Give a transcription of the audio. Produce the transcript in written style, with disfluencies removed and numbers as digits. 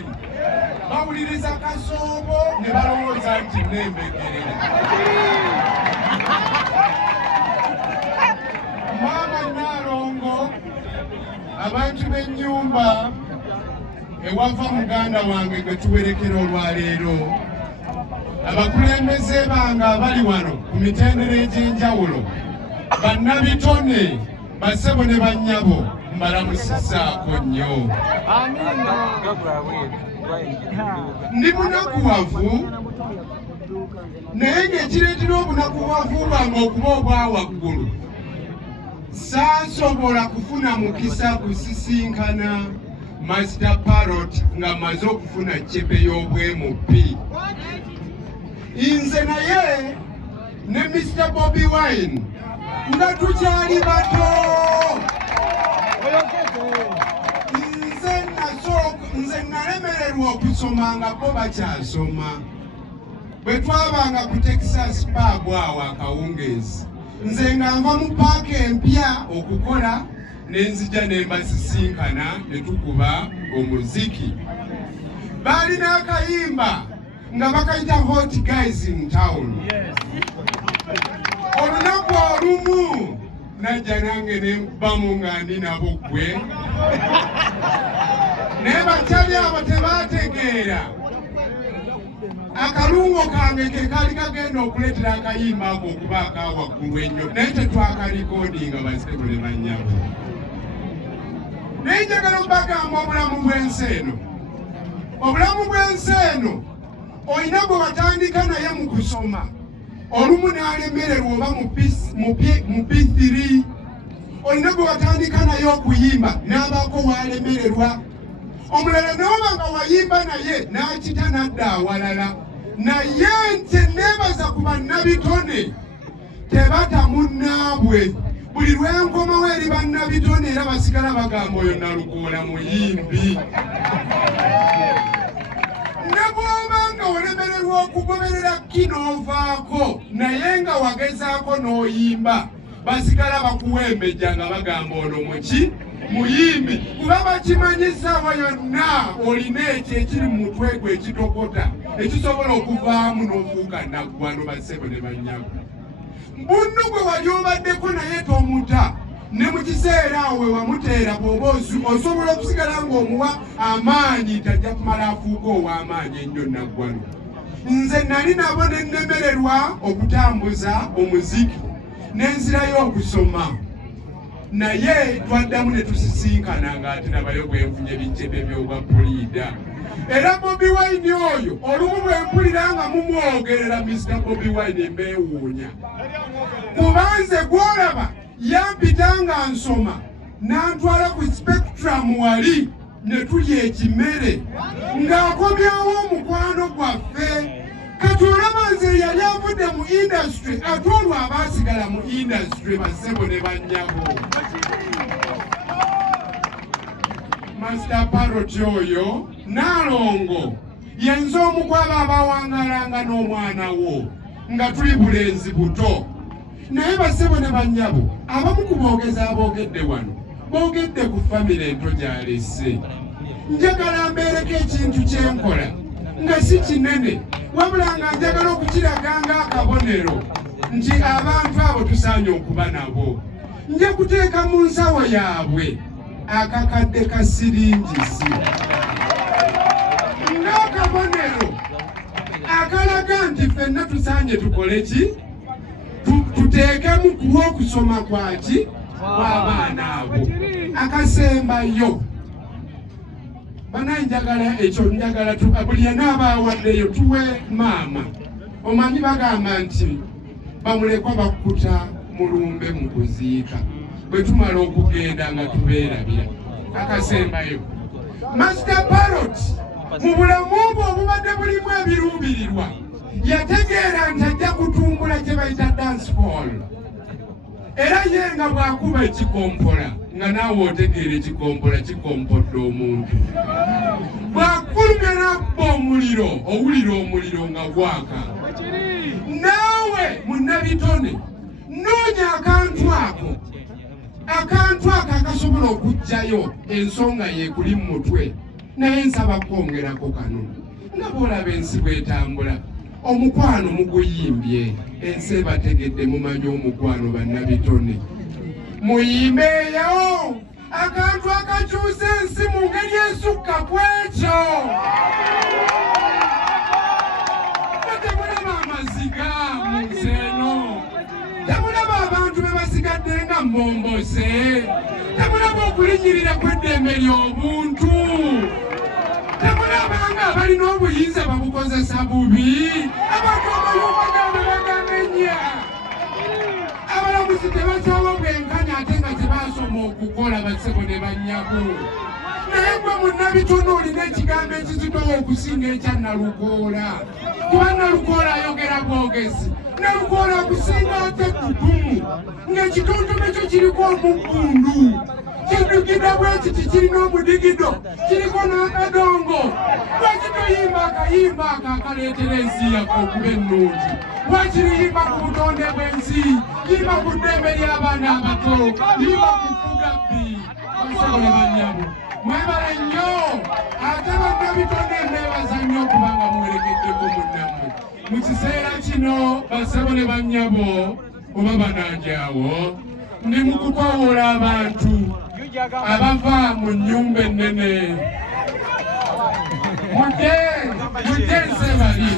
eri bawuliriza kasoobo ne balowooza nti nembegerera. Maama Nalongo, abantu b'ennyumba ewava muganda wange gwe tuwerekera olwaleero, abakulembeze bange abali wano ku mitendera egy'enjawulo, bannabitone, bassebo ne bannyabo, mbalamusizaako nnyo. Ndi munakuwavu, naye ng'ekireetera obunakuwavu bwange okuba obwa waggulu, saasobola kufuna mukisa kusisinkana Master Parrot nga maze okufuna ccepe y'obwemupi. Nze naye ne Mr. Bobi Wine nga tukyali bato. Nze nalemererwa okusoma nga bo bakyasoma. Bwe twabanga ku Texas pub awo akawungeezi, nze nga nva mu paaka empya okukola, nenzija ne mbasisinkana ne tukuba omuziki. Baalina akayimba nga bakayita Hot Guys in Town. Olunaku olumu najja nange ne mbamu nga ndi nabo ggwe, naye bakyali abo tebaategeera akalungo kange ke kaali kagenda okuleetera akayimba ako okuba akawaggulu ennyo, naye tetwakalikoodinga basebo ne bannyabo. Naye njagala okubagamba obulamu bw'ensi eno, obulamu bw'ensi eno olina gwe watandika naye mu kusoma, olumu n'alemererwa oba mu P3, olina gwe watandika naye okuyimba n'abaako walemererwa, omulala n'oba nga wayimba naye n'akita n'adda awalala. Naye nze neebaza ku bannabitone, tebata munnaabwe. Buli lwenkomawo eri bannabitone era basigala bagamba oyo Nalukoola muyimbi. Ne bw'obanga olemererwa okugoberera kinoovaako naye nga wagezaako n'oyimba, basigala bakuwembeja nga bagamba ono muki muyimbi, kuba bakimanyisaawo yonna olina ekyo ekiri mu mutwe gwe ekitokota ekisobola okuvaamu n'ofuuka naggwano bassebo ne bannyabo. Bunno gwe wali obaddeko naye tomuta, ne mu kiseera awo we wamuteera bw'oba osobola okusigala ng'omuwa amaanyi, tajja kumala afuuka ow'amaanyi ennyo naggwano. Nze nali nabo ne nnemererwa okutambuza omuziki n'enzirayo okusoma, naye twaddamu ne tusisinkana ng'ate nabayo bwe nfunye ebicebe by'obwa puliida. Era Bobi Wine oyo olumu bwe mpulira nga mumwogerera Mr. Bobi Wine mbeewuunya, kubanze gw'olaba yampita nga nsoma n'antwala ku Spectrum wali ne tulya ekimere ng'akomyawo omukwano gwaffe. Kati olaba nze yali avudde mu industry, ate olwo abaasigala mu industry bassebo ne bannyabo. Master Parrot oyo Nalongo yenze omu kwabo abawangalanga n'omwana wo nga tuli bulenzi buto. Naye bassebo ne bannyabo, abamu ku boogezi aboogedde wano boogedde ku famire ento gy'alesse. Njagala mbeereko ekintu kye nkola nga si kinene, wabula nga njagala okukiraga ng'akabonero nti abantu abo tusaanye okuba nabo. Nja kuteeka mu nsawo yaabwe akakadde ka siringisi ng'akabonero akalaga nti ffenna tusaanye tukole ki? Tuteekemu kuwa okusoma kwaki kw'abaana abo. Akasembayo banaye njagala ekyo, njagala buli yanaabawaddeyo tuwe maama. Omanyi bagamba nti bamulekwa bakkuta mulumbe mu kuziika, bwe tumala okugenda nga tubeerabira. Akasembayo Master Parrot mu bulamu bwe obubadde bulimu ebiruubirirwa yategeera nti ajja kutumbula kye bayita dance hall, era ye nga bw'akuba ekikompola nga naawe otegeera ekikompola kikompodde omuntu, bw'akulumya n'abba omuliro owulira omuliro nga gwaka. Naawe munnabitone noonya akantu ako akasobola okuggyayo ensonga yeekuli mu mutwe naye nsaba kwongerako kano nga bw'olaba ensi bw'etambula omukwano muguyimbye ensi ebategedde mumanyi omukwano bannabitone muyimbeeyo akantu akakyusa ensi mu ngeri esukka ku ekyo temulaba amaziga mu nsi eno temulaba abantu be basigadde nga mbombose temulaba okulinyirira kw'eddembe ly'obuntu temulaba nga abalina obuyinza babukozesa bubi abantu amayumba gaabwe bagamenya abalamuzi tebasaba bwenkanya ate nga tebasoma okukola bassebo ne bannyabo naye gwe munnabitono olina ekigambo ekizitowa okusinga ekya Nalukoola kuba Nalukoola ayogera bwogezi Nalukoola akusinga ate kutumu ng'ekitundume kyo kiriko omuggundu kidugida bwekiti kirina omudigido kiriko n'akadongo lwaki toyimba akayimba ako akaleetera ensi yako okuba ennungi wakiriyimba ku butonde bw'ensi yimba ku ddembe ly'abaana abato yimba ku fugabbi basobole bannyabo mwebale nnyo ate bannabitone neebaza nnyo okubanga muwerekeddeko munnammwe mu kiseera kino basobole bannyabo oba bananjaawo ndi mu kukowoola abantu abava mu nnyumba ennene mudde nsebali